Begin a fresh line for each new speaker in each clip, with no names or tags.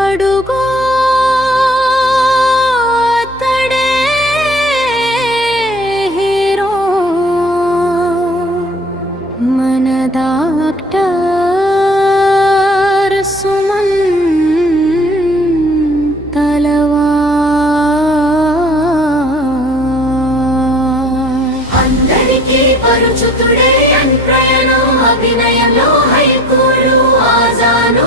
అడుగో
పరుచుతుడే అన్ ప్రయాణం అభినయంలో హైకూలు ఆజాను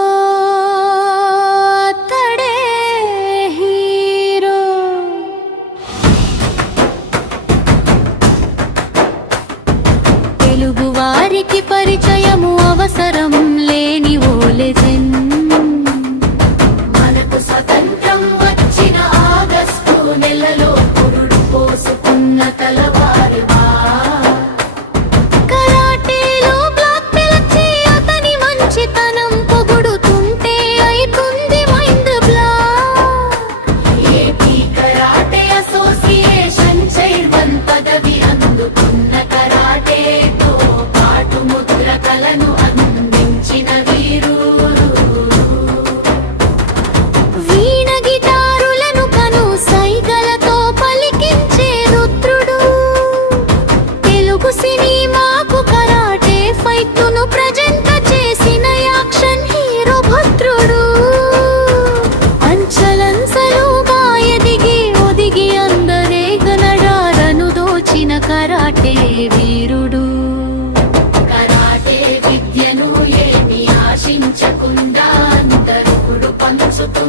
వారికి పరిచయము అవసరం లేని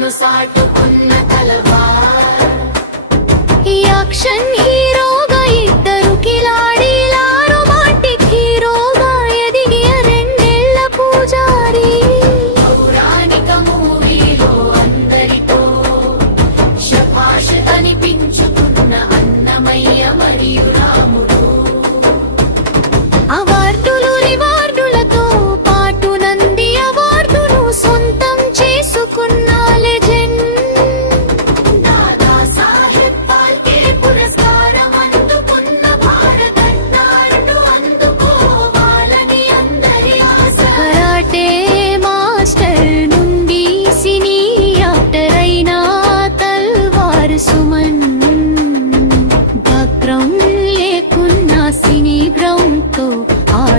తను సాటుకున్న తలవార్
యాక్షన్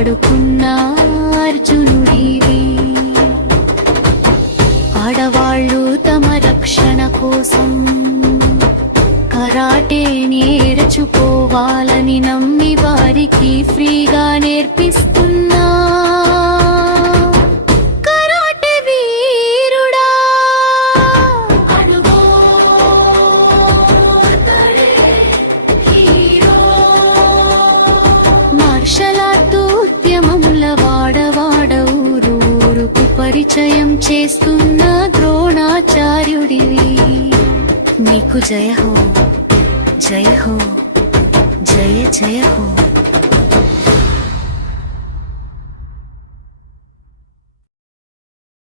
పడుకున్న అర్జునుడివి. ఆడవాళ్ళు తమ రక్షణ కోసం కరాటే నేర్చుకోవాలని నమ్మి వారికి ఫ్రీగా నేర్పిస్తారు పరిచయం చేస్తున్న ద్రోణాచార్యుడివి. నీకు జయ హో జయ హో జయ జయ హో